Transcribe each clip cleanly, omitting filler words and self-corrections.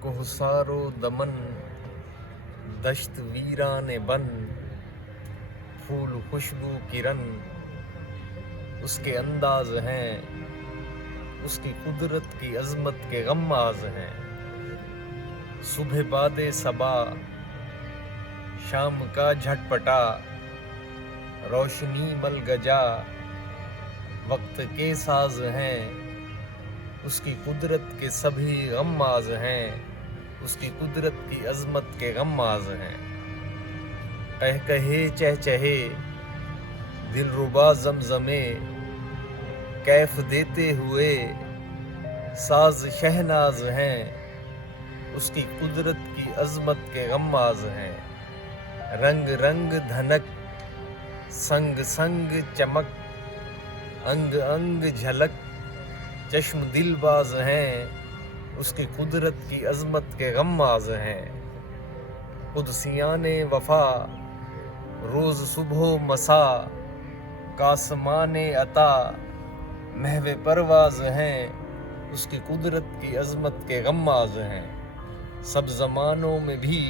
کوہسارو دمن دشت ویران بن، پھول خوشبو کرن اس کے انداز ہیں، اس کی قدرت کی عظمت کے غماز ہیں۔ صبح باد صبا، شام کا جھٹ پٹا، روشنی مل گجا، وقت کے ساز ہیں، اس کی قدرت کے سبھی غماز ہیں، اس کی قدرت کی عظمت کے غماز ہیں۔ قہقہے چہچہے دلربا زمزمے، کیف دیتے ہوئے ساز شہناز ہیں، اس کی قدرت کی عظمت کے غماز ہیں۔ رنگ رنگ دھنک، سنگ سنگ چمک، انگ انگ جھلک، چشم دل باز ہیں، اس کی قدرت کی عظمت کے غماز ہیں۔ قدسیان وفا روز صبح و مساء، کاسمان عطا محو پرواز ہیں، اس کی قدرت کی عظمت کے غماز ہیں۔ سب زمانوں میں بھی،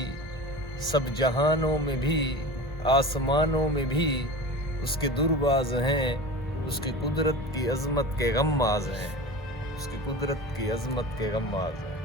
سب جہانوں میں بھی، آسمانوں میں بھی اس کے درباز ہیں، اس کی قدرت کی عظمت کے غماز ہیں، اس کی قدرت کی عظمت کے غماز ہیں۔